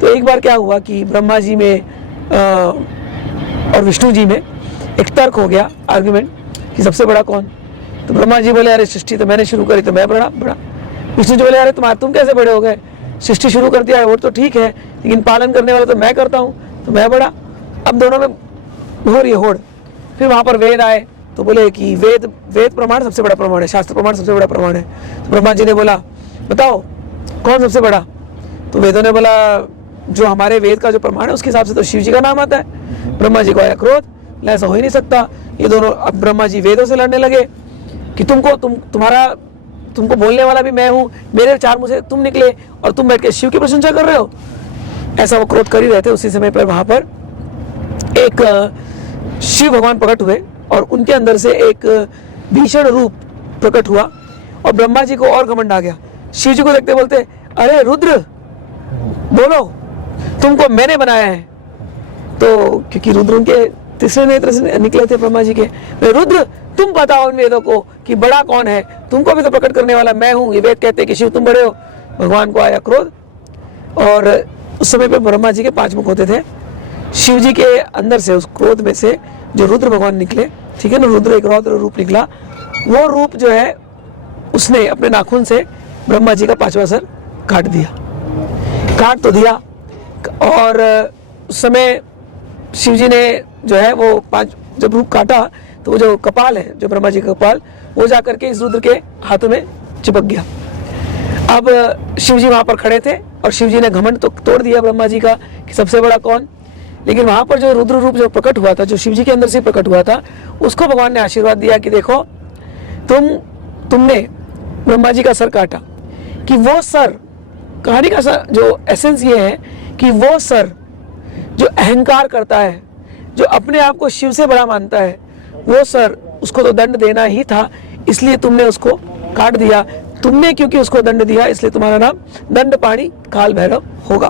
तो एक बार क्या हुआ कि ब्रह्मा जी में और विष्णु जी में एक तर्क हो गया, आर्गुमेंट, कि सबसे बड़ा कौन। तो ब्रह्मा जी बोले अरे सृष्टि तो मैंने शुरू करी तो मैं बड़ा। विष्णु जी बोले अरे तुम कैसे बड़े हो गए, सृष्टि शुरू कर दिया है वो तो ठीक है, लेकिन पालन करने वाला तो मैं करता हूँ तो मैं बड़ा। अब दोनों में हो रही है होड़। फिर वहाँ पर वेद आए तो बोले कि वेद प्रमाण सबसे बड़ा प्रमाण है, शास्त्र प्रमाण सबसे बड़ा प्रमाण है। तो ब्रह्मा जी ने बोला बताओ कौन सबसे बड़ा। तो वेदों ने बोला जो हमारे वेद का जो प्रमाण है उसके हिसाब से तो शिव जी का नाम आता है। ब्रह्मा जी को आया क्रोध, ऐसा हो ही नहीं सकता। ये दोनों अब ब्रह्मा जी वेदों से लड़ने लगे कि तुमको बोलने वाला भी मैं हूँ, मेरे चार मुँह से तुम निकले और तुम बैठ के शिव की प्रशंसा कर रहे हो। ऐसा वो क्रोध कर ही रहे थे। उसी समय पर वहाँ पर एक शिव भगवान प्रकट हुए और उनके अंदर से एक भीषण रूप प्रकट हुआ और ब्रह्मा जी को और घमंड आ गया। शिव जी को देखते बोलते अरे रुद्र बोलो, तुमको मैंने बनाया है। तो क्योंकि रुद्र उनके तीसरे नेत्र से निकले थे ब्रह्मा जी के, रुद्र तुम बताओ इन वेदों को कि बड़ा कौन है, तुमको भी तो प्रकट करने वाला मैं हूँ। ये वेद कहते हैं कि शिव तुम बड़े हो। भगवान को आया क्रोध और उस समय पे ब्रह्मा जी के 5 मुख होते थे। शिव जी के अंदर से उस क्रोध में से जो रुद्र भगवान निकले, ठीक है ना, रुद्र एक रौद्र रूप निकला। वो रूप जो है उसने अपने नाखून से ब्रह्मा जी का 5वां सर काट दिया। काट तो दिया और उस समय शिव जी ने जो है वो 5 जब रूप काटा तो वो जो कपाल है, जो ब्रह्मा जी का कपाल, वो जाकर के इस रुद्र के हाथों में चिपक गया। अब शिव जी वहाँ पर खड़े थे और शिव जी ने घमंड तो तोड़ दिया ब्रह्मा जी का कि सबसे बड़ा कौन। लेकिन वहाँ पर जो रुद्र रूप जो प्रकट हुआ था, जो शिव जी के अंदर से प्रकट हुआ था, उसको भगवान ने आशीर्वाद दिया कि देखो तुमने ब्रह्मा जी का सर काटा, कि वो सर, कहानी का सर जो एसेंस ये है कि वो सर जो अहंकार करता है, जो अपने आप को शिव से बड़ा मानता है, वो सर उसको तो दंड देना ही था, इसलिए तुमने उसको काट दिया। तुमने क्योंकि उसको दंड दिया इसलिए तुम्हारा नाम दंडपाणि काल भैरव होगा।